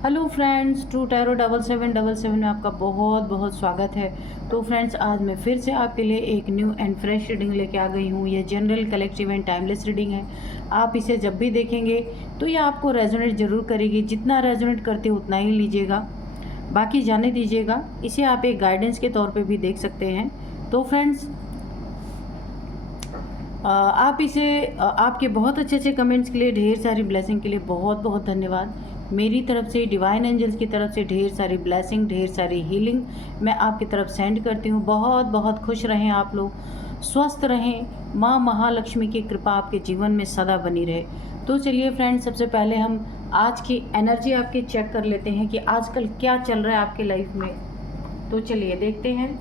Hello friends, true tarot 7777 में आपका बहुत बहुत स्वागत है। तो फ्रेंड्स, आज मैं फिर से आपके लिए एक न्यू एंड फ्रेश रीडिंग लेके आ गई हूँ। ये general, collective and timeless reading है। आप इसे जब भी देखेंगे तो ये आपको रेजोनेट ज़रूर करेगी। जितना रेजोनेट करते हो उतना ही लीजिएगा, बाकी जाने दीजिएगा। इसे आप एक गाइडेंस के तौर पर भी देख सकते हैं। तो फ्रेंड्स, आप इसे आपके बहुत अच्छे अच्छे कमेंट्स के लिए, ढेर सारी ब्लेसिंग के लिए बहुत बहुत धन्यवाद। मेरी तरफ से, डिवाइन एंजल्स की तरफ से ढेर सारी ब्लेसिंग, ढेर सारी हीलिंग मैं आपकी तरफ सेंड करती हूँ। बहुत बहुत खुश रहें आप लोग, स्वस्थ रहें, माँ महालक्ष्मी की कृपा आपके जीवन में सदा बनी रहे। तो चलिए फ्रेंड्स, सबसे पहले हम आज की एनर्जी आपकी चेक कर लेते हैं कि आजकल क्या चल रहा है आपकी लाइफ में। तो चलिए देखते हैं।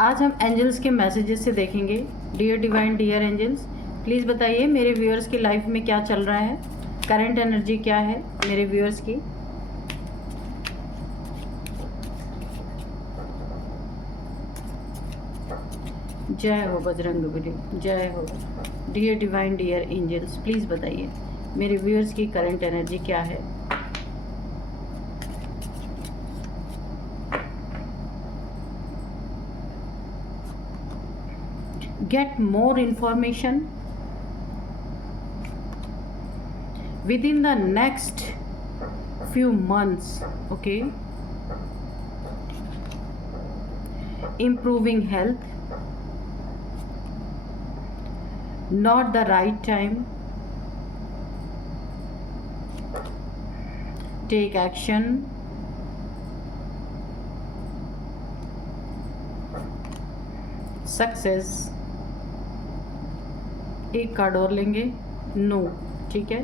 आज हम एंजल्स के मैसेजेस से देखेंगे। Dear divine, dear angels, please बताइए मेरे व्यूअर्स की लाइफ में क्या चल रहा है, करंट एनर्जी क्या है मेरे व्यूअर्स की। जय हो बजरंगबली, जय हो। Dear divine, dear angels, please बताइए मेरे व्यूअर्स की करंट एनर्जी क्या है। Get more information within the next few months. Okay, improving health, not the right time, take action, success। एक कार्ड और लेंगे, नो। ठीक है,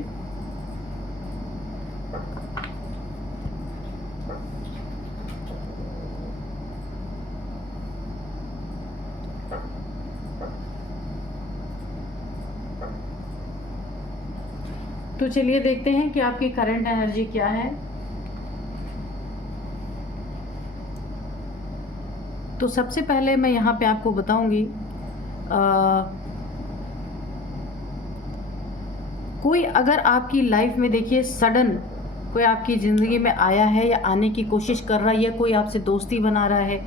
तो चलिए देखते हैं कि आपकी करंट एनर्जी क्या है। तो सबसे पहले मैं यहाँ पे आपको बताऊंगी, कोई अगर आपकी लाइफ में, देखिए, सडन कोई आपकी ज़िंदगी में आया है या आने की कोशिश कर रहा है, या कोई आपसे दोस्ती बना रहा है,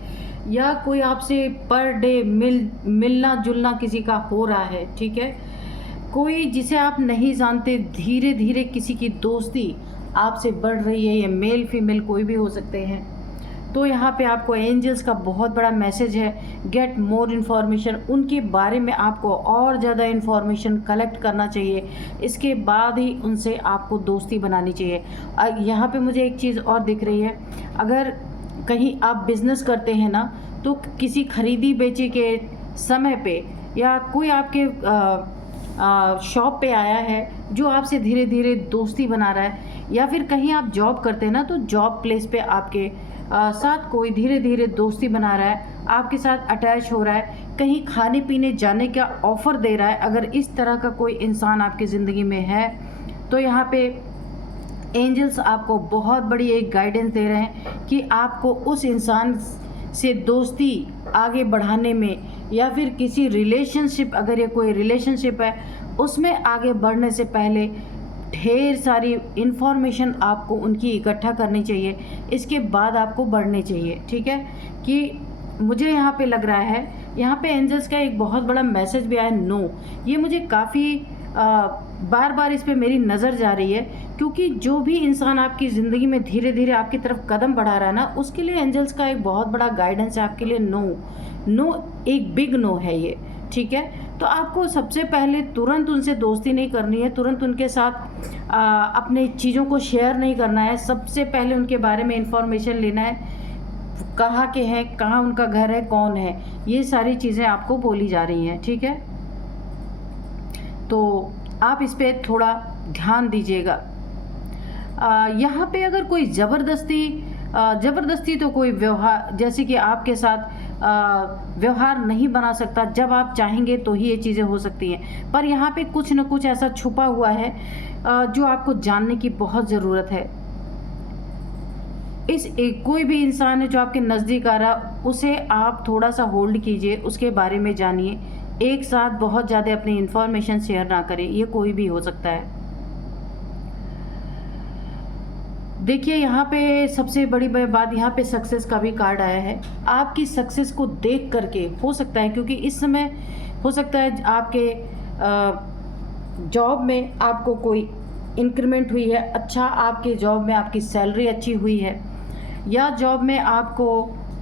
या कोई आपसे पर डे मिलना जुलना किसी का हो रहा है। ठीक है, कोई जिसे आप नहीं जानते, धीरे धीरे किसी की दोस्ती आपसे बढ़ रही है। ये मेल फीमेल कोई भी हो सकते हैं। तो यहाँ पे आपको एंजल्स का बहुत बड़ा मैसेज है, गेट मोर इन्फॉर्मेशन। उनके बारे में आपको और ज़्यादा इन्फॉर्मेशन कलेक्ट करना चाहिए, इसके बाद ही उनसे आपको दोस्ती बनानी चाहिए। यहाँ पे मुझे एक चीज़ और दिख रही है, अगर कहीं आप बिज़नेस करते हैं ना, तो किसी खरीदी बेची के समय पे, या कोई आपके शॉप पे आया है जो आपसे धीरे धीरे दोस्ती बना रहा है, या फिर कहीं आप जॉब करते हैं ना, तो जॉब प्लेस पे आपके साथ कोई धीरे धीरे दोस्ती बना रहा है, आपके साथ अटैच हो रहा है, कहीं खाने पीने जाने का ऑफ़र दे रहा है। अगर इस तरह का कोई इंसान आपकी ज़िंदगी में है, तो यहाँ पे एंजल्स आपको बहुत बड़ी एक गाइडेंस दे रहे हैं कि आपको उस इंसान से दोस्ती आगे बढ़ाने में, या फिर किसी रिलेशनशिप, अगर ये कोई रिलेशनशिप है, उसमें आगे बढ़ने से पहले ढेर सारी इन्फॉर्मेशन आपको उनकी इकट्ठा करनी चाहिए, इसके बाद आपको बढ़ने चाहिए। ठीक है, कि मुझे यहाँ पे लग रहा है, यहाँ पे एंजल्स का एक बहुत बड़ा मैसेज भी आया, नो। ये मुझे काफ़ी बार बार इस पे मेरी नज़र जा रही है, क्योंकि जो भी इंसान आपकी ज़िंदगी में धीरे धीरे आपकी तरफ कदम बढ़ा रहा है ना, उसके लिए एंजल्स का एक बहुत बड़ा गाइडेंस है आपके लिए, नो। नो, एक बिग नो है ये। ठीक है, तो आपको सबसे पहले तुरंत उनसे दोस्ती नहीं करनी है, तुरंत उनके साथ अपने चीज़ों को शेयर नहीं करना है। सबसे पहले उनके बारे में इंफॉर्मेशन लेना है, कहाँ के हैं, कहाँ उनका घर है, कौन है, ये सारी चीज़ें आपको बोली जा रही हैं। ठीक है, तो आप इस पे थोड़ा ध्यान दीजिएगा। यहाँ पे अगर कोई ज़बरदस्ती तो कोई व्यवहार, जैसे कि आपके साथ व्यवहार नहीं बना सकता, जब आप चाहेंगे तो ही ये चीज़ें हो सकती हैं। पर यहाँ पे कुछ न कुछ ऐसा छुपा हुआ है जो आपको जानने की बहुत ज़रूरत है। कोई भी इंसान है जो आपके नज़दीक आ रहा, उसे आप थोड़ा सा होल्ड कीजिए, उसके बारे में जानिए। एक साथ बहुत ज़्यादा अपनी इन्फॉर्मेशन शेयर ना करें, ये कोई भी हो सकता है। देखिए यहाँ पे सबसे बड़ी बात, यहाँ पे सक्सेस का भी कार्ड आया है। आपकी सक्सेस को देख करके हो सकता है, क्योंकि इस समय हो सकता है आपके जॉब में आपको कोई इंक्रीमेंट हुई है, अच्छा आपके जॉब में आपकी सैलरी अच्छी हुई है, या जॉब में आपको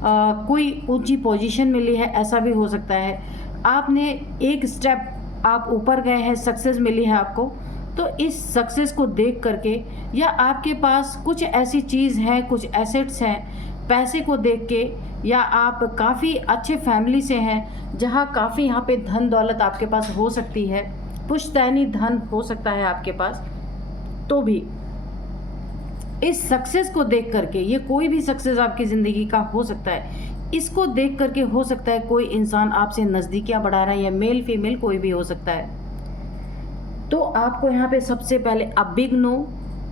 कोई ऊंची पोजीशन मिली है, ऐसा भी हो सकता है। आपने एक स्टेप आप ऊपर गए हैं, सक्सेस मिली है आपको, तो इस सक्सेस को देख करके, या आपके पास कुछ ऐसी चीज़ है, कुछ एसेट्स हैं, पैसे को देख के, या आप काफ़ी अच्छे फैमिली से हैं जहाँ काफ़ी यहाँ पे धन दौलत आपके पास हो सकती है, पुश्तैनी धन हो सकता है आपके पास, तो भी इस सक्सेस को देख करके, ये कोई भी सक्सेस आपकी ज़िंदगी का हो सकता है, इसको देख करके हो सकता है कोई इंसान आपसे नज़दीकियाँ बढ़ा रहा है, या मेल फीमेल कोई भी हो सकता है। तो आपको यहाँ पे सबसे पहले अब बिग नो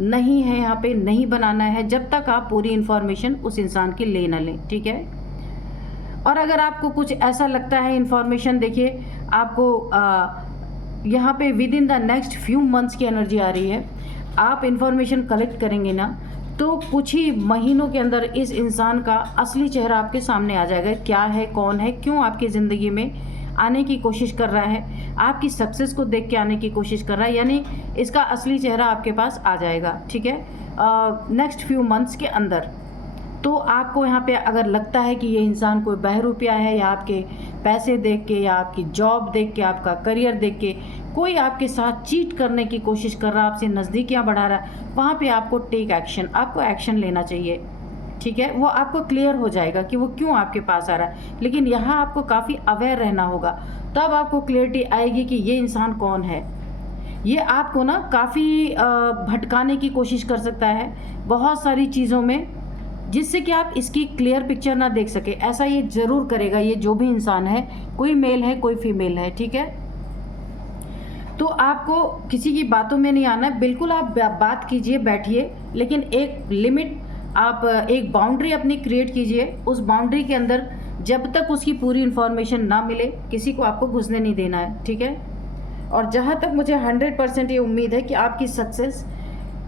नहीं है, यहाँ पे नहीं बनाना है जब तक आप पूरी इन्फॉर्मेशन उस इंसान की ले ना लें, ठीक है। और अगर आपको कुछ ऐसा लगता है इन्फॉर्मेशन, देखिए आपको यहाँ पे with in the next few months की एनर्जी आ रही है। आप इन्फॉर्मेशन कलेक्ट करेंगे ना, तो कुछ ही महीनों के अंदर इस इंसान का असली चेहरा आपके सामने आ जाएगा। क्या है, कौन है, क्यों आपकी ज़िंदगी में आने की कोशिश कर रहा है, आपकी सक्सेस को देख के आने की कोशिश कर रहा है, यानी इसका असली चेहरा आपके पास आ जाएगा, ठीक है, नेक्स्ट फ्यू मंथ्स के अंदर। तो आपको यहाँ पे अगर लगता है कि ये इंसान कोई बहरूपिया है, या आपके पैसे देख के, या आपकी जॉब देख के, आपका करियर देख के कोई आपके साथ चीट करने की कोशिश कर रहा है, आपसे नज़दीकियाँ बढ़ा रहा है, वहाँ पे आपको टेक एक्शन, आपको एक्शन लेना चाहिए, ठीक है। वो आपको क्लियर हो जाएगा कि वो क्यों आपके पास आ रहा है, लेकिन यहाँ आपको काफ़ी अवेयर रहना होगा, तब आपको क्लियरिटी आएगी कि ये इंसान कौन है। ये आपको ना काफ़ी भटकाने की कोशिश कर सकता है बहुत सारी चीज़ों में, जिससे कि आप इसकी क्लियर पिक्चर ना देख सके। ऐसा ये ज़रूर करेगा, ये जो भी इंसान है, कोई मेल है कोई फीमेल है, ठीक है। तो आपको किसी की बातों में नहीं आना है, बिल्कुल आप बात कीजिए, बैठिए, लेकिन एक लिमिट, आप एक बाउंड्री अपनी क्रिएट कीजिए। उस बाउंड्री के अंदर जब तक उसकी पूरी इन्फॉर्मेशन ना मिले, किसी को आपको घुसने नहीं देना है, ठीक है। और जहाँ तक मुझे 100% ये उम्मीद है कि आपकी सक्सेस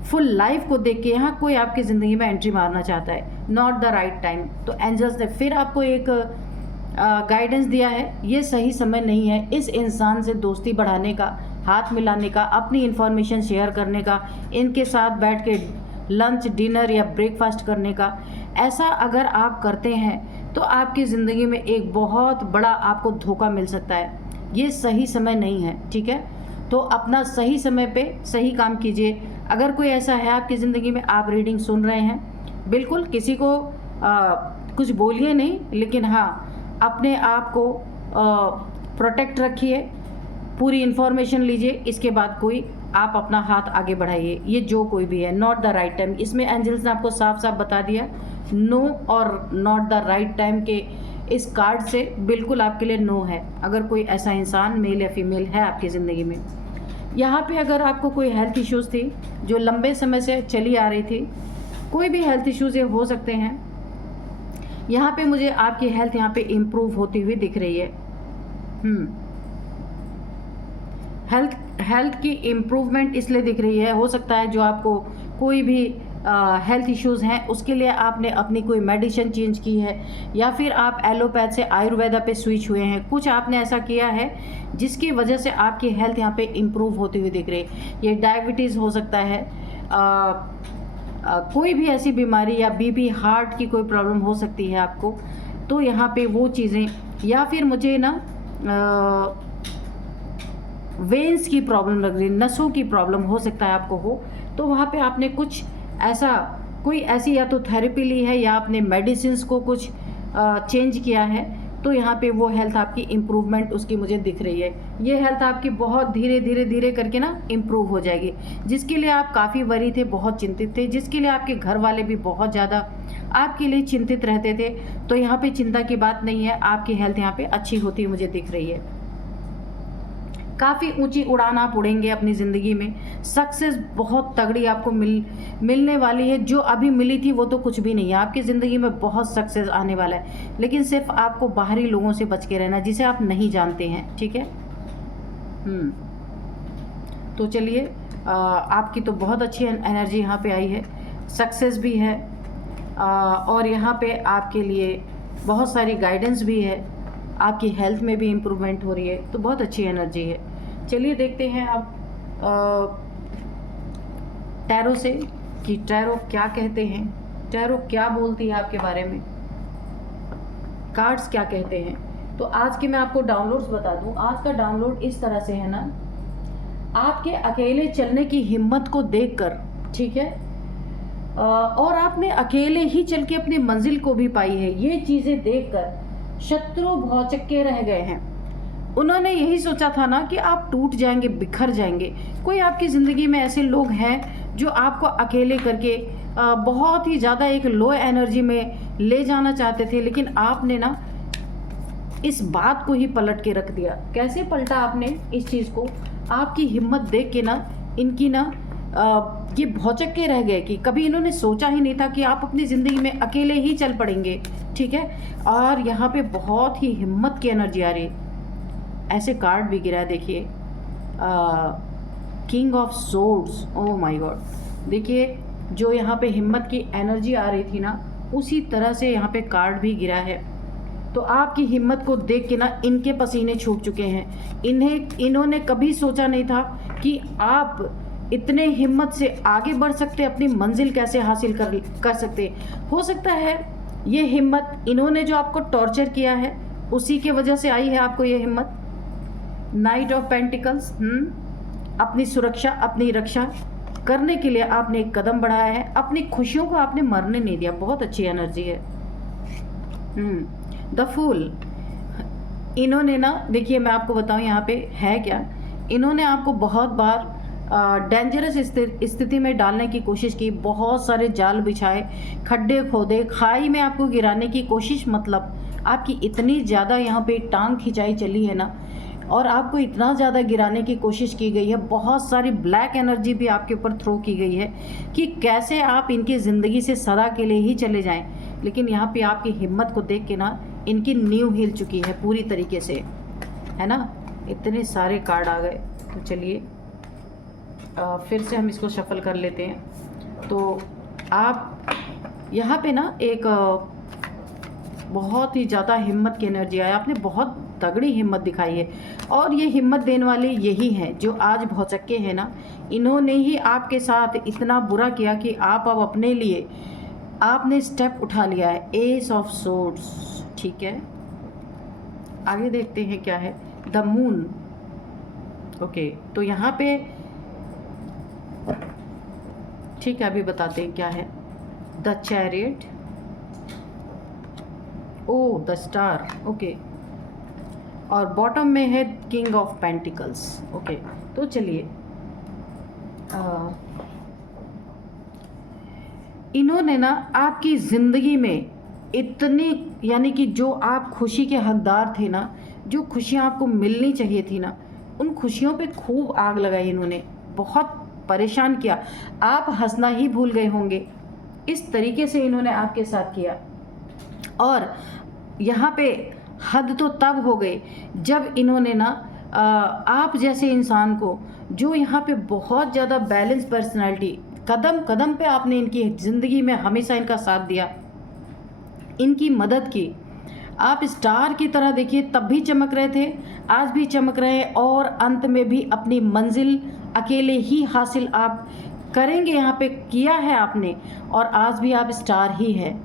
फुल लाइफ को देख के यहाँ कोई आपकी ज़िंदगी में एंट्री मारना चाहता है, नॉट द राइट टाइम। तो एंजल्स ने फिर आपको एक गाइडेंस दिया है, ये सही समय नहीं है इस इंसान से दोस्ती बढ़ाने का, हाथ मिलाने का, अपनी इन्फॉर्मेशन शेयर करने का, इनके साथ बैठ के लंच, डिनर या ब्रेकफास्ट करने का। ऐसा अगर आप करते हैं तो आपकी ज़िंदगी में एक बहुत बड़ा आपको धोखा मिल सकता है। ये सही समय नहीं है, ठीक है। तो अपना सही समय पे सही काम कीजिए। अगर कोई ऐसा है आपकी ज़िंदगी में, आप रीडिंग सुन रहे हैं, बिल्कुल किसी को कुछ बोलिए नहीं, लेकिन हाँ अपने आप को प्रोटेक्ट रखिए, पूरी इन्फॉर्मेशन लीजिए, इसके बाद कोई आप अपना हाथ आगे बढ़ाइए। ये जो कोई भी है, नॉट द राइट टाइम, इसमें एंजल्स ने आपको साफ साफ बता दिया, नो और नॉट द राइट टाइम के इस कार्ड से बिल्कुल आपके लिए नो है। अगर कोई ऐसा इंसान मेल या फीमेल है आपकी ज़िंदगी में। यहाँ पे अगर आपको कोई हेल्थ इश्यूज़ थी जो लंबे समय से चली आ रही थी, कोई भी हेल्थ इश्यूज़ ये हो सकते हैं, यहाँ पे मुझे आपकी हेल्थ यहाँ पे इम्प्रूव होती हुई दिख रही है। हेल्थ की इम्प्रूवमेंट इसलिए दिख रही है, हो सकता है जो आपको कोई भी हेल्थ इश्यूज़ हैं उसके लिए आपने अपनी कोई मेडिसिन चेंज की है, या फिर आप एलोपैथ से आयुर्वेदा पे स्विच हुए हैं, कुछ आपने ऐसा किया है जिसकी वजह से आपकी हेल्थ यहाँ पे इम्प्रूव होती हुई दिख रही है। ये डायबिटीज़ हो सकता है, कोई भी ऐसी बीमारी, या बीपी, हार्ट की कोई प्रॉब्लम हो सकती है आपको, तो यहाँ पे वो चीज़ें, या फिर मुझे ना वेन्स की प्रॉब्लम लग रही है, नसों की प्रॉब्लम हो सकता है आपको हो, तो वहाँ पे आपने कुछ ऐसा, कोई ऐसी या तो थेरेपी ली है, या आपने मेडिसिन को कुछ चेंज किया है, तो यहाँ पे वो हेल्थ आपकी इम्प्रूवमेंट उसकी मुझे दिख रही है। ये हेल्थ आपकी बहुत धीरे धीरे धीरे करके ना इम्प्रूव हो जाएगी, जिसके लिए आप काफ़ी वरी थे, बहुत चिंतित थे, जिसके लिए आपके घर वाले भी बहुत ज़्यादा आपके लिए चिंतित रहते थे। तो यहाँ पे चिंता की बात नहीं है, आपकी हेल्थ यहाँ पे अच्छी होती मुझे दिख रही है। काफ़ी ऊंची उड़ान आप उड़ेंगे अपनी ज़िंदगी में, सक्सेस बहुत तगड़ी आपको मिलने वाली है। जो अभी मिली थी वो तो कुछ भी नहीं है, आपकी ज़िंदगी में बहुत सक्सेस आने वाला है, लेकिन सिर्फ आपको बाहरी लोगों से बच के रहना जिसे आप नहीं जानते हैं, ठीक है। तो चलिए, आपकी तो बहुत अच्छी एनर्जी यहाँ पे आई है। सक्सेस भी है और यहाँ पे आपके लिए बहुत सारी गाइडेंस भी है, आपकी हेल्थ में भी इम्प्रूवमेंट हो रही है, तो बहुत अच्छी एनर्जी है। चलिए देखते हैं अब टैरो से कि टैरो क्या कहते हैं, टैरो क्या बोलती है आपके बारे में, कार्ड्स क्या कहते हैं। तो आज के मैं आपको डाउनलोड्स बता दूं। आज का डाउनलोड इस तरह से है ना, आपके अकेले चलने की हिम्मत को देखकर, ठीक है, और आपने अकेले ही चल के अपनी मंजिल को भी पाई है, ये चीज़ें देखकर शत्रु भौचक्के रह गए हैं। उन्होंने यही सोचा था ना कि आप टूट जाएंगे, बिखर जाएंगे। कोई आपकी ज़िंदगी में ऐसे लोग हैं जो आपको अकेले करके बहुत ही ज़्यादा एक लो एनर्जी में ले जाना चाहते थे, लेकिन आपने ना इस बात को ही पलट के रख दिया। कैसे पलटा आपने इस चीज़ को? आपकी हिम्मत देख के ना इनकी ना ये भौचक्के रह गए कि कभी इन्होंने सोचा ही नहीं था कि आप अपनी ज़िंदगी में अकेले ही चल पड़ेंगे, ठीक है। और यहाँ पे बहुत ही हिम्मत की एनर्जी आ रही है। ऐसे कार्ड भी गिरा है, देखिए, king of swords. Oh my God, देखिए जो यहाँ पे हिम्मत की एनर्जी आ रही थी ना, उसी तरह से यहाँ पे कार्ड भी गिरा है। तो आपकी हिम्मत को देख के ना इनके पसीने छूट चुके हैं। इन्होंने कभी सोचा नहीं था कि आप इतने हिम्मत से आगे बढ़ सकते, अपनी मंजिल कैसे हासिल कर सकते। हो सकता है ये हिम्मत, इन्होंने जो आपको टॉर्चर किया है उसी के वजह से आई है आपको ये हिम्मत। नाइट ऑफ पेंटिकल्स, अपनी सुरक्षा, अपनी रक्षा करने के लिए आपने एक कदम बढ़ाया है। अपनी खुशियों को आपने मरने नहीं दिया। बहुत अच्छी एनर्जी है। द फूल, इन्होंने ना, देखिए मैं आपको बताऊं यहाँ पे है क्या, इन्होंने आपको बहुत बार डेंजरस स्थिति में डालने की कोशिश की, बहुत सारे जाल बिछाए, खड्डे खोदे, खाई में आपको गिराने की कोशिश। मतलब आपकी इतनी ज़्यादा यहाँ पे टांग खिंचाई चली है ना, और आपको इतना ज़्यादा गिराने की कोशिश की गई है। बहुत सारी ब्लैक एनर्जी भी आपके ऊपर थ्रो की गई है कि कैसे आप इनकी ज़िंदगी से सदा के लिए ही चले जाएं। लेकिन यहाँ पे आपकी हिम्मत को देख के ना इनकी नींव हिल चुकी है पूरी तरीके से, है ना। इतने सारे कार्ड आ गए। तो चलिए फिर से हम इसको शफल कर लेते हैं। तो आप यहाँ पे ना एक बहुत ही ज़्यादा हिम्मत की एनर्जी आई। आपने बहुत तगड़ी हिम्मत दिखाई है, और ये हिम्मत देने वाले यही हैं जो आज भौचक्के हैं ना। इन्होंने ही आपके साथ इतना बुरा किया कि आप अब अपने लिए आपने स्टेप उठा लिया है। एस ऑफ सोर्ड्स, ठीक है। आगे देखते हैं क्या है। The moon, okay. तो यहाँ पे ठीक है, अभी बताते हैं क्या है। The chariot, oh the star, okay. और बॉटम में है किंग ऑफ पेंटिकल्स, ओके। तो चलिए इन्होंने ना आपकी ज़िंदगी में इतनी, यानी कि जो आप खुशी के हकदार थे ना, जो खुशियाँ आपको मिलनी चाहिए थी ना, उन खुशियों पे खूब आग लगाई इन्होंने, बहुत परेशान किया। आप हंसना ही भूल गए होंगे, इस तरीके से इन्होंने आपके साथ किया। और यहाँ पे हद तो तब हो गई जब इन्होंने ना आप जैसे इंसान को, जो यहाँ पे बहुत ज़्यादा बैलेंस पर्सनालिटी, कदम कदम पे आपने इनकी ज़िंदगी में हमेशा इनका साथ दिया, इनकी मदद की। आप स्टार की तरह देखिए, तब भी चमक रहे थे, आज भी चमक रहे हैं, और अंत में भी अपनी मंजिल अकेले ही हासिल आप करेंगे। यहाँ पे किया है आपने, और आज भी आप स्टार ही है।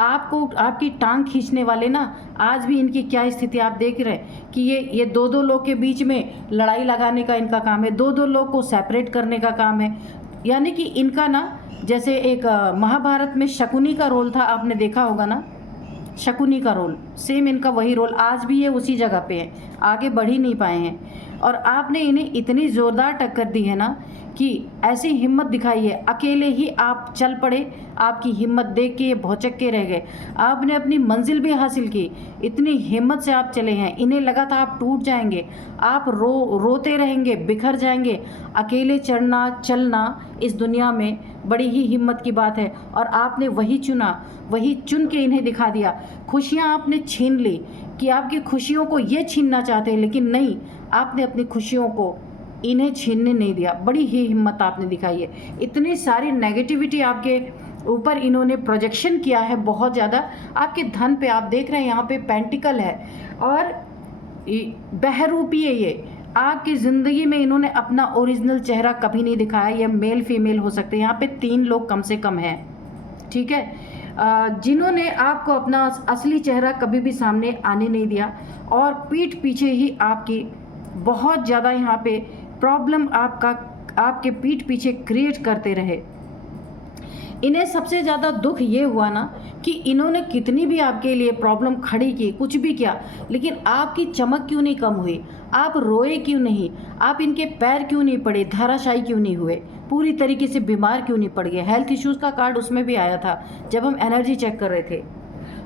आपको आपकी टांग खींचने वाले ना, आज भी इनकी क्या स्थिति आप देख रहे हैं कि ये दो लोग के बीच में लड़ाई लगाने का इनका काम है, दो लोग को सेपरेट करने का काम है। यानी कि इनका ना, जैसे एक महाभारत में शकुनी का रोल था, आपने देखा होगा ना, शकुनी का रोल, सेम इनका वही रोल। आज भी ये उसी जगह पे है, आगे बढ़ ही नहीं पाए हैं। और आपने इन्हें इतनी ज़ोरदार टक्कर दी है ना कि ऐसी हिम्मत दिखाई है, अकेले ही आप चल पड़े। आपकी हिम्मत देख के ये भौचक्के रह गए। आपने अपनी मंजिल भी हासिल की, इतनी हिम्मत से आप चले हैं। इन्हें लगा था आप टूट जाएंगे, आप रोते रहेंगे, बिखर जाएंगे। अकेले चढ़ना चलना इस दुनिया में बड़ी ही हिम्मत की बात है, और आपने वही चुना, वही चुन के इन्हें दिखा दिया। खुशियाँ आपने छीन ली कि आपकी खुशियों को ये छीनना चाहते हैं, लेकिन नहीं, आपने अपनी खुशियों को इन्हें छीनने नहीं दिया। बड़ी ही हिम्मत आपने दिखाई है। इतनी सारी नेगेटिविटी आपके ऊपर इन्होंने प्रोजेक्शन किया है बहुत ज़्यादा। आपके धन पे आप देख रहे हैं यहाँ पे पेंटिकल है और बहरूपी है ये। आपकी ज़िंदगी में इन्होंने अपना ओरिजिनल चेहरा कभी नहीं दिखाया। ये मेल फीमेल हो सकते हैं, यहाँ पे 3 लोग कम से कम हैं, ठीक है, जिन्होंने आपको अपना असली चेहरा कभी भी सामने आने नहीं दिया और पीठ पीछे ही आपकी बहुत ज़्यादा यहाँ पे प्रॉब्लम आपके पीठ पीछे क्रिएट करते रहे। इन्हें सबसे ज़्यादा दुख ये हुआ ना कि इन्होंने कितनी भी आपके लिए प्रॉब्लम खड़ी की, कुछ भी किया, लेकिन आपकी चमक क्यों नहीं कम हुई? आप रोए क्यों नहीं? आप इनके पैर क्यों नहीं पड़े? धराशायी क्यों नहीं हुए? पूरी तरीके से बीमार क्यों नहीं पड़ गए? हेल्थ इश्यूज़ का कार्ड उसमें भी आया था जब हम एनर्जी चेक कर रहे थे।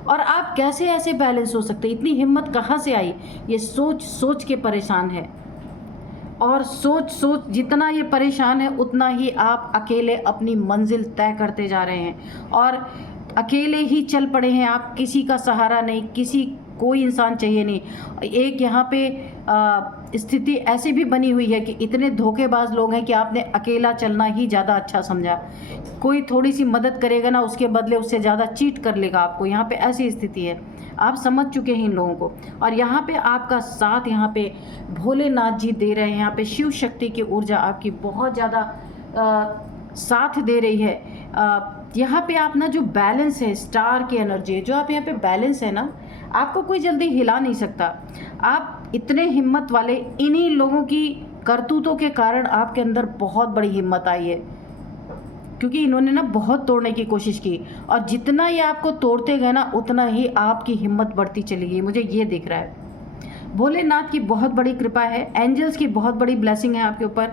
और आप कैसे ऐसे बैलेंस हो सकते? इतनी हिम्मत कहाँ से आई? ये सोच सोच के परेशान है और सोच जितना ये परेशान है उतना ही आप अकेले अपनी मंजिल तय करते जा रहे हैं और अकेले ही चल पड़े हैं आप। किसी का सहारा नहीं, कोई इंसान चाहिए नहीं। एक यहाँ पे स्थिति ऐसी भी बनी हुई है कि इतने धोखेबाज लोग हैं कि आपने अकेला चलना ही ज़्यादा अच्छा समझा। कोई थोड़ी सी मदद करेगा ना, उसके बदले उससे ज़्यादा चीट कर लेगा आपको। यहाँ पे ऐसी स्थिति है, आप समझ चुके हैं इन लोगों को। और यहाँ पे आपका साथ यहाँ पे भोलेनाथ जी दे रहे हैं। यहाँ पे शिव शक्ति की ऊर्जा आपकी बहुत ज़्यादा साथ दे रही है। यहाँ पे आप ना जो बैलेंस है, स्टार की एनर्जी है, जो आप यहाँ पे बैलेंस है ना, आपको कोई जल्दी हिला नहीं सकता। आप इतने हिम्मत वाले, इन्हीं लोगों की करतूतों के कारण आपके अंदर बहुत बड़ी हिम्मत आई है, क्योंकि इन्होंने ना बहुत तोड़ने की कोशिश की और जितना ये आपको तोड़ते गए ना उतना ही आपकी हिम्मत बढ़ती चली गई। मुझे ये दिख रहा है। भोलेनाथ की बहुत बड़ी कृपा है, एंजल्स की बहुत बड़ी ब्लेसिंग है आपके ऊपर,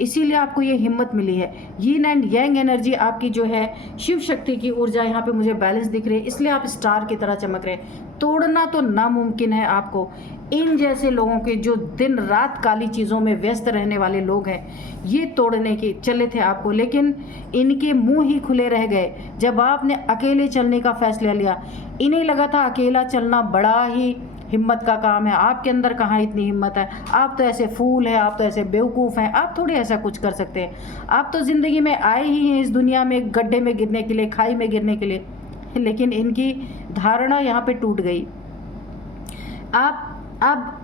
इसीलिए आपको ये हिम्मत मिली है। यीन एंड यांग एनर्जी आपकी जो है, शिव शक्ति की ऊर्जा यहाँ पे मुझे बैलेंस दिख रही है, इसलिए आप स्टार की तरह चमक रहे हैं। तोड़ना तो नामुमकिन है आपको। इन जैसे लोगों के, जो दिन रात काली चीज़ों में व्यस्त रहने वाले लोग हैं, ये तोड़ने के चले थे आपको, लेकिन इनके मुंह ही खुले रह गए जब आपने अकेले चलने का फैसला लिया। इन्हें लगा था अकेला चलना बड़ा ही हिम्मत का काम है। आपके अंदर कहाँ इतनी हिम्मत है? आप तो ऐसे फूल हैं, आप तो ऐसे बेवकूफ़ हैं, आप थोड़ी ऐसा कुछ कर सकते हैं। आप तो ज़िंदगी में आए ही हैं इस दुनिया में गड्ढे में गिरने के लिए, खाई में गिरने के लिए, लेकिन इनकी धारणा यहाँ पे टूट गई। आप अब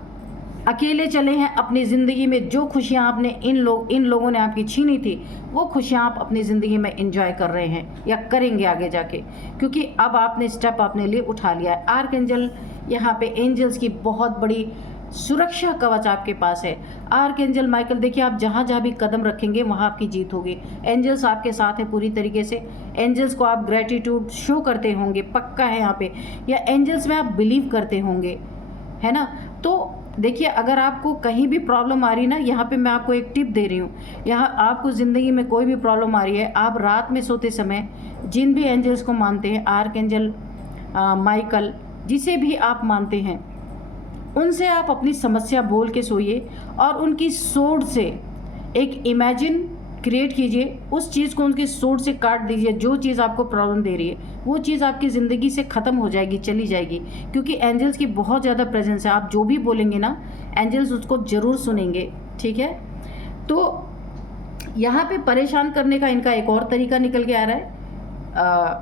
अकेले चले हैं अपनी ज़िंदगी में। जो खुशियाँ आपने इन लोगों ने आपकी छीनी थी, वो खुशियाँ आप अपनी ज़िंदगी में एंजॉय कर रहे हैं या करेंगे आगे जाके, क्योंकि अब आपने स्टेप अपने लिए उठा लिया है। आर्कएंजल, यहाँ पे एंजल्स की बहुत बड़ी सुरक्षा कवच आपके पास है। आर्कएंजल माइकल, देखिए आप जहाँ जहाँ भी कदम रखेंगे वहाँ आपकी जीत होगी। एंजल्स आपके साथ है पूरी तरीके से। एंजल्स को आप ग्रेटिट्यूड शो करते होंगे, पक्का है यहाँ पे, या एंजल्स में आप बिलीव करते होंगे, है ना। तो देखिए, अगर आपको कहीं भी प्रॉब्लम आ रही है ना, यहाँ पे मैं आपको एक टिप दे रही हूँ। यहाँ आपको ज़िंदगी में कोई भी प्रॉब्लम आ रही है, आप रात में सोते समय जिन भी एंजल्स को मानते हैं, आर्कएंजल माइकल, जिसे भी आप मानते हैं, उनसे आप अपनी समस्या बोल के सोइए और उनकी सोड से एक इमेजिन क्रिएट कीजिए। उस चीज़ को उनकी सोड से काट दीजिए। जो चीज़ आपको प्रॉब्लम दे रही है वो चीज़ आपकी ज़िंदगी से ख़त्म हो जाएगी, चली जाएगी, क्योंकि एंजल्स की बहुत ज़्यादा प्रेजेंस है। आप जो भी बोलेंगे ना, एंजल्स उसको ज़रूर सुनेंगे, ठीक है। तो यहाँ पे परेशान करने का इनका एक और तरीका निकल के आ रहा है।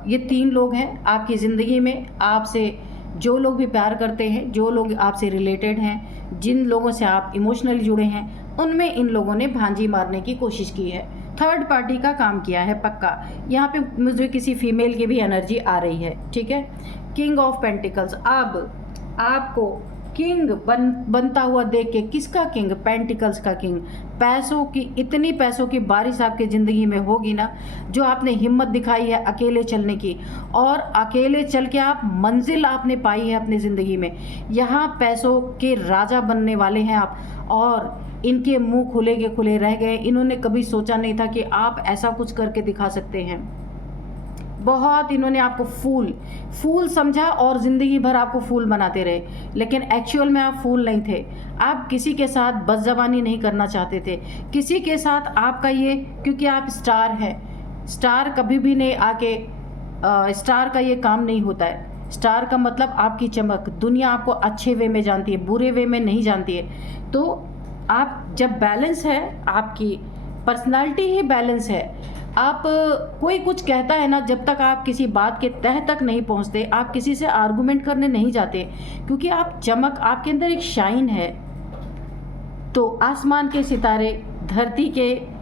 ये 3 लोग हैं आपकी ज़िंदगी में। आपसे जो लोग भी प्यार करते हैं, जो लोग आपसे रिलेटेड हैं, जिन लोगों से आप इमोशनली जुड़े हैं, उनमें इन लोगों ने भांजी मारने की कोशिश की है। थर्ड पार्टी का काम किया है पक्का। यहाँ पे मुझे किसी फीमेल की भी एनर्जी आ रही है, ठीक है। किंग ऑफ पेंटिकल्स, अब आपको किंग बनता हुआ देख के, किसका किंग? पेंटिकल्स का किंग। पैसों की, इतनी पैसों की बारिश आपकी ज़िंदगी में होगी ना, जो आपने हिम्मत दिखाई है अकेले चलने की, और अकेले चल के आप मंजिल आपने पाई है अपनी ज़िंदगी में। यहाँ पैसों के राजा बनने वाले हैं आप, और इनके मुंह खुले के खुले रह गए। इन्होंने कभी सोचा नहीं था कि आप ऐसा कुछ करके दिखा सकते हैं। बहुत इन्होंने आपको फूल समझा और ज़िंदगी भर आपको फूल बनाते रहे, लेकिन एक्चुअल में आप फूल नहीं थे। आप किसी के साथ बदज़बानी नहीं करना चाहते थे, किसी के साथ आपका ये, क्योंकि आप स्टार हैं। स्टार कभी भी नहीं आके, स्टार का ये काम नहीं होता है। स्टार का मतलब आपकी चमक। दुनिया आपको अच्छे वे में जानती है, बुरे वे में नहीं जानती है। तो आप जब बैलेंस है, आपकी पर्सनालिटी ही बैलेंस है। आप कोई कुछ कहता है ना, जब तक आप किसी बात के तह तक नहीं पहुंचते, आप किसी से आर्गुमेंट करने नहीं जाते, क्योंकि आप चमक, आपके अंदर एक शाइन है। तो आसमान के सितारे, धरती के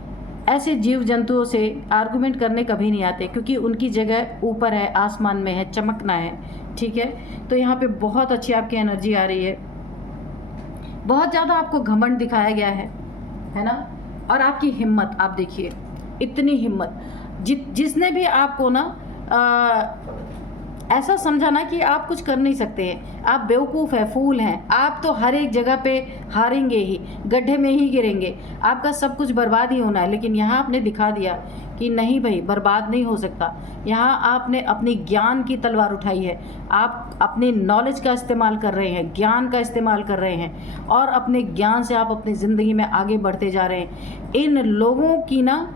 ऐसे जीव जंतुओं से आर्गुमेंट करने कभी नहीं आते, क्योंकि उनकी जगह ऊपर है, आसमान में है, चमकना है। ठीक है, तो यहाँ पे बहुत अच्छी आपकी एनर्जी आ रही है। बहुत ज़्यादा आपको घमंड दिखाया गया है ना। और आपकी हिम्मत आप देखिए, इतनी हिम्मत, जिसने भी आपको ना ऐसा समझा ना कि आप कुछ कर नहीं सकते हैं, आप बेवकूफ़ है, फूल हैं, आप तो हर एक जगह पे हारेंगे ही, गड्ढे में ही गिरेंगे, आपका सब कुछ बर्बाद ही होना है। लेकिन यहाँ आपने दिखा दिया कि नहीं भाई, बर्बाद नहीं हो सकता। यहाँ आपने अपनी ज्ञान की तलवार उठाई है, आप अपनी नॉलेज का इस्तेमाल कर रहे हैं, ज्ञान का इस्तेमाल कर रहे हैं, और अपने ज्ञान से आप अपनी ज़िंदगी में आगे बढ़ते जा रहे हैं। इन लोगों की ना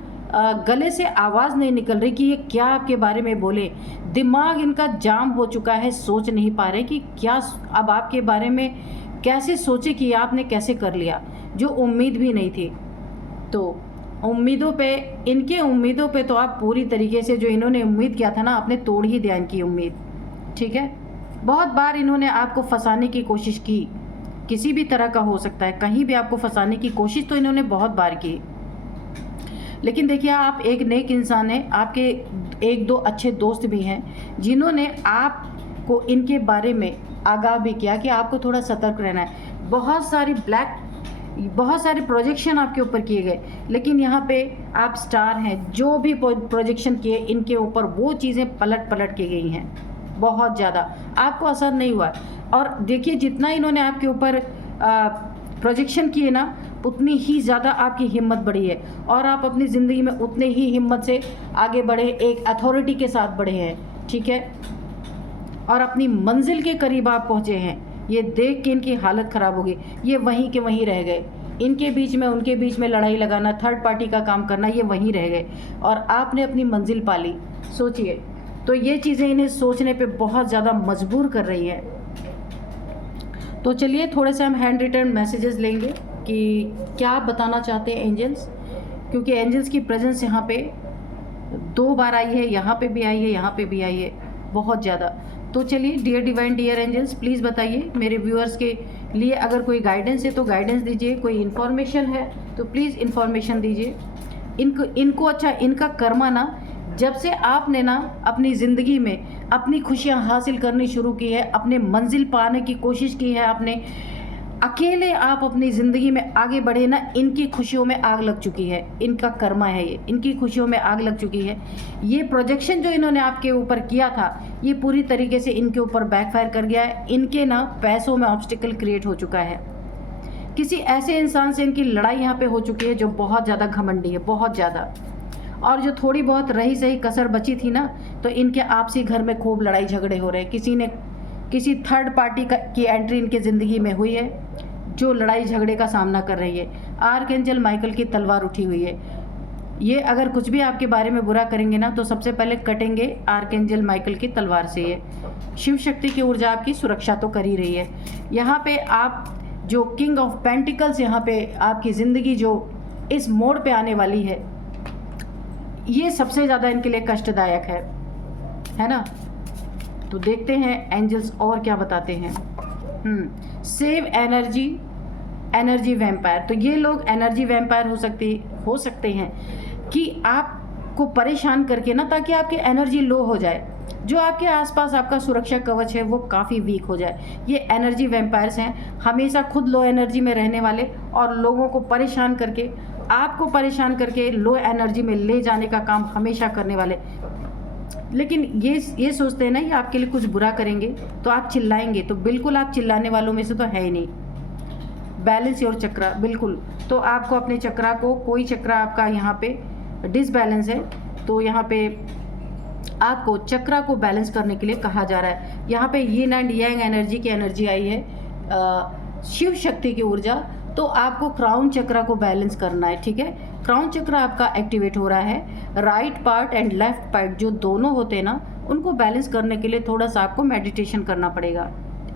गले से आवाज़ नहीं निकल रही कि ये क्या आपके बारे में बोले। दिमाग इनका जाम हो चुका है, सोच नहीं पा रहे कि क्या अब आपके बारे में कैसे सोचे, कि आपने कैसे कर लिया जो उम्मीद भी नहीं थी। तो उम्मीदों पे, इनके उम्मीदों पे तो आप पूरी तरीके से, जो इन्होंने उम्मीद किया था ना, आपने तोड़ ही दिया इनकी उम्मीद। ठीक है, बहुत बार इन्होंने आपको फंसाने की कोशिश की, किसी भी तरह का हो सकता है, कहीं भी आपको फंसाने की कोशिश तो इन्होंने बहुत बार की। लेकिन देखिए, आप एक नेक इंसान हैं, आपके एक दो अच्छे दोस्त भी हैं जिन्होंने आपको इनके बारे में आगाह भी किया कि आपको थोड़ा सतर्क रहना है। बहुत सारे प्रोजेक्शन आपके ऊपर किए गए, लेकिन यहाँ पे आप स्टार हैं। जो भी प्रोजेक्शन किए इनके ऊपर, वो चीज़ें पलट के गई हैं, बहुत ज़्यादा आपको असर नहीं हुआ। और देखिए, जितना इन्होंने आपके ऊपर प्रोजेक्शन किए ना, उतनी ही ज़्यादा आपकी हिम्मत बढ़ी है, और आप अपनी ज़िंदगी में उतने ही हिम्मत से आगे बढ़े, एक अथॉरिटी के साथ बढ़े हैं। ठीक है, और अपनी मंजिल के करीब आप पहुँचे हैं। ये देख के इनकी हालत ख़राब होगी, ये वहीं के वहीं रह गए। इनके बीच में, उनके बीच में लड़ाई लगाना, थर्ड पार्टी का काम करना, ये वहीं रह गए, और आपने अपनी मंजिल पा ली। सोचिए, तो ये चीज़ें इन्हें सोचने पे बहुत ज़्यादा मजबूर कर रही हैं। तो चलिए, थोड़े से हम हैंड रिटन मैसेजेस लेंगे कि क्या आप बताना चाहते हैं एंजल्स, क्योंकि एंजल्स की प्रेजेंस यहाँ पे 2 बार आई है, यहाँ पे भी आई है, यहाँ पे भी आई है, बहुत ज़्यादा। तो चलिए, dear divine, dear angels, please बताइए मेरे व्यूअर्स के लिए, अगर कोई गाइडेंस है तो गाइडेंस दीजिए, कोई इन्फॉर्मेशन है तो प्लीज़ इन्फॉर्मेशन दीजिए। इनको अच्छा, इनका कर्मा ना, जब से आपने ना अपनी ज़िंदगी में अपनी खुशियाँ हासिल करनी शुरू की है, अपने मंजिल पाने की कोशिश की है आपने, अकेले आप अपनी ज़िंदगी में आगे बढ़े ना, इनकी खुशियों में आग लग चुकी है। इनका कर्मा है ये, इनकी खुशियों में आग लग चुकी है। ये प्रोजेक्शन जो इन्होंने आपके ऊपर किया था, ये पूरी तरीके से इनके ऊपर बैकफायर कर गया है। इनके ना पैसों में ऑब्स्टिकल क्रिएट हो चुका है। किसी ऐसे इंसान से इनकी लड़ाई यहाँ पे हो चुकी है जो बहुत ज़्यादा घमंडी है, बहुत ज़्यादा। और जो थोड़ी बहुत रही सही कसर बची थी ना, तो इनके आपसी घर में खूब लड़ाई झगड़े हो रहे हैं। किसी थर्ड पार्टी की एंट्री इनके ज़िंदगी में हुई है, जो लड़ाई झगड़े का सामना कर रही है। आर्कएंजल माइकल की तलवार उठी हुई है। ये अगर कुछ भी आपके बारे में बुरा करेंगे ना, तो सबसे पहले कटेंगे आर्कएंजल माइकल की तलवार से। ये शिव शक्ति की ऊर्जा आपकी सुरक्षा तो कर ही रही है। यहाँ पे आप जो किंग ऑफ पेंटिकल्स, यहाँ पे आपकी ज़िंदगी जो इस मोड़ पे आने वाली है, ये सबसे ज़्यादा इनके लिए कष्टदायक है ना। तो देखते हैं एंजल्स और क्या बताते हैं। Save energy vampire. तो ये लोग एनर्जी वैम्पायर हो सकते हैं कि आपको परेशान करके ना, ताकि आपकी एनर्जी लो हो जाए, जो आपके आसपास आपका सुरक्षा कवच है वो काफ़ी वीक हो जाए। ये एनर्जी वैम्पायर्स हैं, हमेशा खुद लो एनर्जी में रहने वाले, और लोगों को परेशान करके, आपको परेशान करके लो एनर्जी में ले जाने का काम हमेशा करने वाले। लेकिन ये सोचते हैं ना, ये आपके लिए कुछ बुरा करेंगे तो आप चिल्लाएंगे, तो बिल्कुल आप चिल्लाने वालों में से तो है ही नहीं। बैलेंस योर चक्रा, बिल्कुल। तो आपको अपने चक्रा को, कोई चक्रा आपका यहाँ पे डिसबैलेंस है, तो यहाँ पे आपको चक्रा को बैलेंस करने के लिए कहा जा रहा है। यहाँ पे यिन एंड यांग एनर्जी की एनर्जी आई है, शिव शक्ति की ऊर्जा। तो आपको क्राउन चक्रा को बैलेंस करना है। ठीक है, क्राउन चक्रा आपका एक्टिवेट हो रहा है। Right part and left part जो दोनों होते हैं ना, उनको बैलेंस करने के लिए थोड़ा सा आपको मेडिटेशन करना पड़ेगा।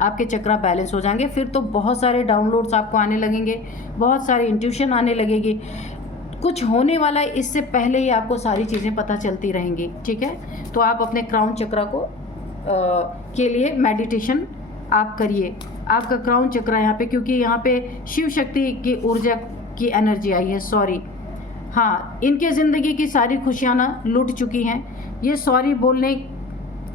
आपके चक्रा बैलेंस हो जाएंगे। फिर तो बहुत सारे डाउनलोड्स आपको आने लगेंगे, बहुत सारी इंट्यूशन आने लगेगी, कुछ होने वाला है इससे पहले ही आपको सारी चीज़ें पता चलती रहेंगी। ठीक है, तो आप अपने क्राउन चक्रा को के लिए मेडिटेशन आप करिए। आपका क्राउन चक्रा यहाँ पे, क्योंकि यहाँ पे शिव शक्ति की ऊर्जा की एनर्जी आई है। सॉरी, हाँ, इनके ज़िंदगी की सारी खुशियाँ ना लूट चुकी हैं। ये सॉरी बोलने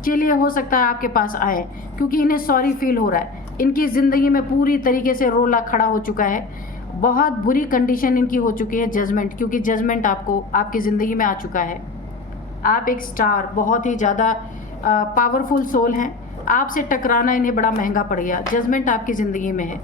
के लिए हो सकता है आपके पास आए, क्योंकि इन्हें सॉरी फील हो रहा है। इनकी ज़िंदगी में पूरी तरीके से रोला खड़ा हो चुका है, बहुत बुरी कंडीशन इनकी हो चुकी है जजमेंट, क्योंकि जजमेंट आपको आपकी ज़िंदगी में आ चुका है। आप एक स्टार, बहुत ही ज़्यादा पावरफुल सोल हैं, आपसे टकराना इन्हें बड़ा महंगा पड़ गया। जजमेंट आपकी ज़िंदगी में है,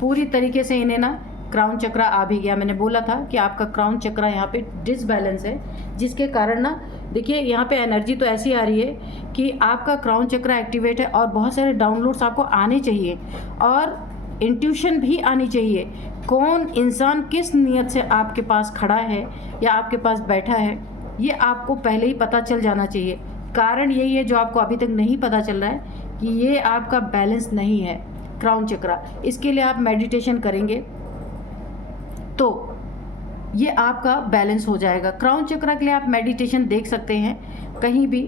पूरी तरीके से इन्हें ना क्राउन चक्रा आ भी गया। मैंने बोला था कि आपका क्राउन चक्रा यहाँ पे डिसबैलेंस है, जिसके कारण ना देखिए यहाँ पे एनर्जी तो ऐसी आ रही है कि आपका क्राउन चक्रा एक्टिवेट है और बहुत सारे डाउनलोड्स आपको आने चाहिए और इंट्यूशन भी आनी चाहिए। कौन इंसान किस नीयत से आपके पास खड़ा है या आपके पास बैठा है, ये आपको पहले ही पता चल जाना चाहिए। कारण यही है जो आपको अभी तक नहीं पता चल रहा है कि ये आपका बैलेंस नहीं है क्राउन चक्रा। इसके लिए आप मेडिटेशन करेंगे तो ये आपका बैलेंस हो जाएगा। क्राउन चक्रा के लिए आप मेडिटेशन देख सकते हैं कहीं भी,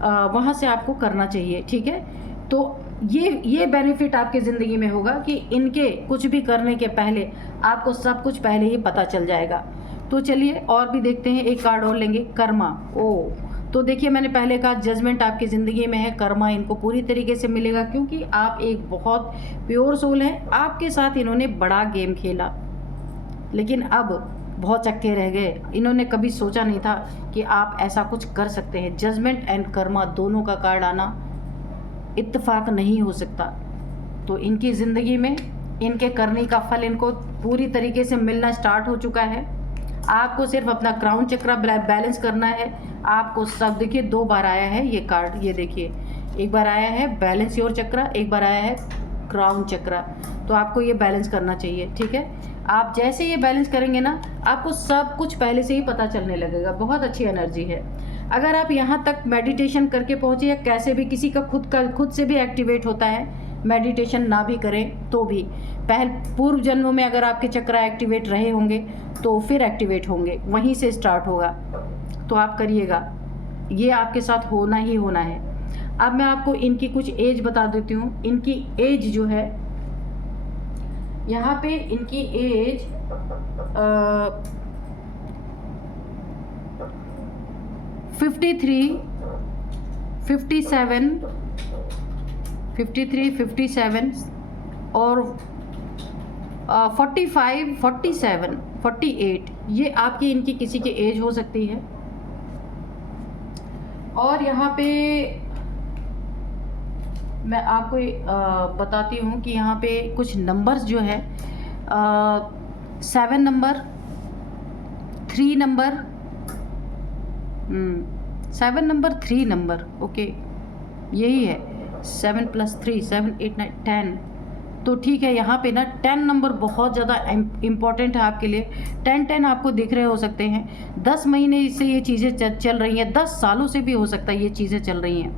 वहाँ से आपको करना चाहिए। ठीक है, तो ये बेनिफिट आपके ज़िंदगी में होगा कि इनके कुछ भी करने के पहले आपको सब कुछ पहले ही पता चल जाएगा। तो चलिए और भी देखते हैं, एक कार्ड और लेंगे, कर्मा। ओ, तो देखिए मैंने पहले कहा जजमेंट आपकी ज़िंदगी में है, कर्मा इनको पूरी तरीके से मिलेगा, क्योंकि आप एक बहुत प्योर सोल हैं। आपके साथ इन्होंने बड़ा गेम खेला, लेकिन अब बहुत चक्के रह गए। इन्होंने कभी सोचा नहीं था कि आप ऐसा कुछ कर सकते हैं। जजमेंट एंड कर्मा दोनों का कार्ड आना इत्तेफाक नहीं हो सकता। तो इनकी ज़िंदगी में इनके करने का फल इनको पूरी तरीके से मिलना स्टार्ट हो चुका है। आपको सिर्फ अपना क्राउन चक्रा बैलेंस करना है। आपको सब देखिए 2 बार आया है ये कार्ड, ये देखिए, एक बार आया है बैलेंस योर चक्रा, एक बार आया है क्राउन चक्रा। तो आपको ये बैलेंस करना चाहिए। ठीक है, आप जैसे ये बैलेंस करेंगे ना, आपको सब कुछ पहले से ही पता चलने लगेगा। बहुत अच्छी एनर्जी है। अगर आप यहाँ तक मेडिटेशन करके पहुँचे या कैसे भी, किसी का खुद से भी एक्टिवेट होता है, मेडिटेशन ना भी करें तो भी पूर्व जन्मों में अगर आपके चक्रा एक्टिवेट रहे होंगे तो फिर एक्टिवेट होंगे, वहीं से स्टार्ट होगा। तो आप करिएगा, ये आपके साथ होना ही होना है। अब मैं आपको इनकी कुछ एज बता देती हूँ। इनकी एज जो है यहाँ पे, इनकी एज 53, 57 और 45, 47, 48, ये आपकी इनकी किसी की एज हो सकती है। और यहाँ पे मैं आपको बताती हूँ कि यहाँ पे कुछ नंबर्स जो है 7 number, 3 number, 7 number, 3 number, okay, यही है 7 + 3, 7, 8, 9, 10। तो ठीक है, यहाँ पे ना 10 नंबर बहुत ज़्यादा इम्पॉर्टेंट है आपके लिए। 10 आपको दिख रहे हो सकते हैं। 10 महीने से ये चीज़ें चल रही हैं, 10 सालों से भी हो सकता है ये चीज़ें चल रही हैं।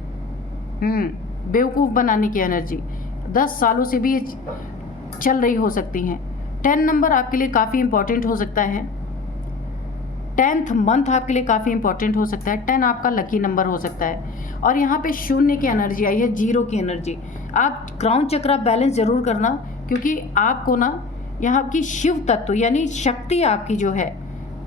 बेवकूफ़ बनाने की एनर्जी 10 सालों से भी ये चल रही हो सकती हैं। 10 नंबर आपके लिए काफ़ी इम्पॉर्टेंट हो सकता है। 10th मंथ आपके लिए काफ़ी इंपॉर्टेंट हो सकता है। 10 आपका लकी नंबर हो सकता है। और यहाँ पे 0 की एनर्जी आई है, 0 की एनर्जी। आप क्राउन चक्रा बैलेंस ज़रूर करना, क्योंकि आपको ना यहाँ की शिव तत्व यानी शक्ति आपकी जो है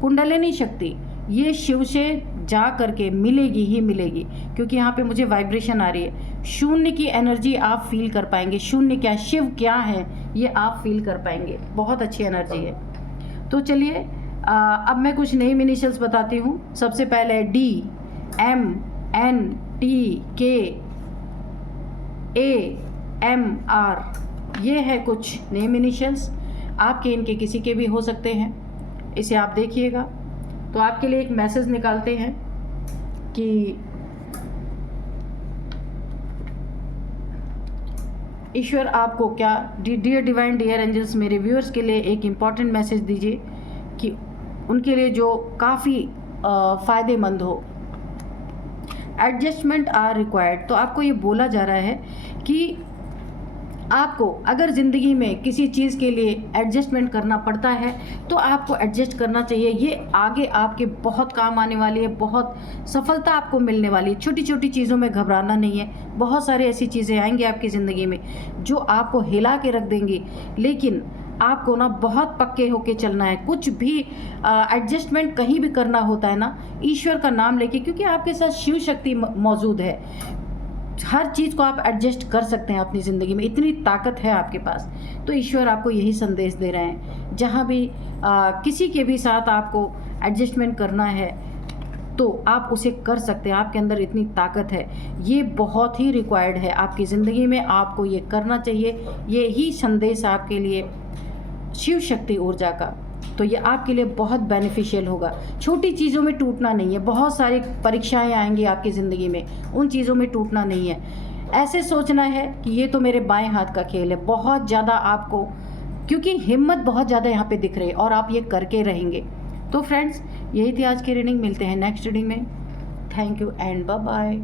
कुंडलिनी शक्ति, ये शिव से जा करके मिलेगी ही मिलेगी, क्योंकि यहाँ पे मुझे वाइब्रेशन आ रही है। 0 की एनर्जी आप फील कर पाएंगे। 0 क्या, शिव क्या है, ये आप फील कर पाएंगे। बहुत अच्छी एनर्जी है। तो चलिए अब मैं कुछ नेम इनिशियल्स बताती हूँ। सबसे पहले D, M, N, T, K, A, M, R, ये है कुछ नेम इनिशियल्स। आपके इनके किसी के भी हो सकते हैं, इसे आप देखिएगा। तो आपके लिए एक मैसेज निकालते हैं कि ईश्वर आपको क्या, डियर डिवाइन, डियर एंजल्स, मेरे व्यूअर्स के लिए एक इम्पॉर्टेंट मैसेज दीजिए कि उनके लिए जो काफ़ी फ़ायदेमंद हो। Adjustment are required. तो आपको ये बोला जा रहा है कि आपको अगर ज़िंदगी में किसी चीज़ के लिए एडजस्टमेंट करना पड़ता है तो आपको एडजस्ट करना चाहिए। ये आगे आपके बहुत काम आने वाली है, बहुत सफलता आपको मिलने वाली है। छोटी छोटी चीज़ों में घबराना नहीं है। बहुत सारी ऐसी चीज़ें आएंगी आपकी ज़िंदगी में जो आपको हिला के रख देंगी, लेकिन आपको ना बहुत पक्के होके चलना है। कुछ भी एडजस्टमेंट कहीं भी करना होता है ना, ईश्वर का नाम लेके, क्योंकि आपके साथ शिव शक्ति मौजूद है। हर चीज़ को आप एडजस्ट कर सकते हैं अपनी ज़िंदगी में, इतनी ताकत है आपके पास। तो ईश्वर आपको यही संदेश दे रहे हैं, जहाँ भी किसी के भी साथ आपको एडजस्टमेंट करना है तो आप उसे कर सकते हैं। आपके अंदर इतनी ताकत है, ये बहुत ही रिक्वायर्ड है आपकी ज़िंदगी में। आपको ये करना चाहिए। ये ही संदेश आपके लिए शिव शक्ति ऊर्जा का, तो ये आपके लिए बहुत बेनिफिशियल होगा। छोटी चीज़ों में टूटना नहीं है। बहुत सारी परीक्षाएं आएंगी आपकी ज़िंदगी में, उन चीज़ों में टूटना नहीं है। ऐसे सोचना है कि ये तो मेरे बाएं हाथ का खेल है। बहुत ज़्यादा आपको, क्योंकि हिम्मत बहुत ज़्यादा यहाँ पे दिख रही है और आप ये करके रहेंगे। तो फ्रेंड्स, यही थी आज की रीडिंग। मिलते हैं नेक्स्ट रीडिंग में। Thank you and bye bye.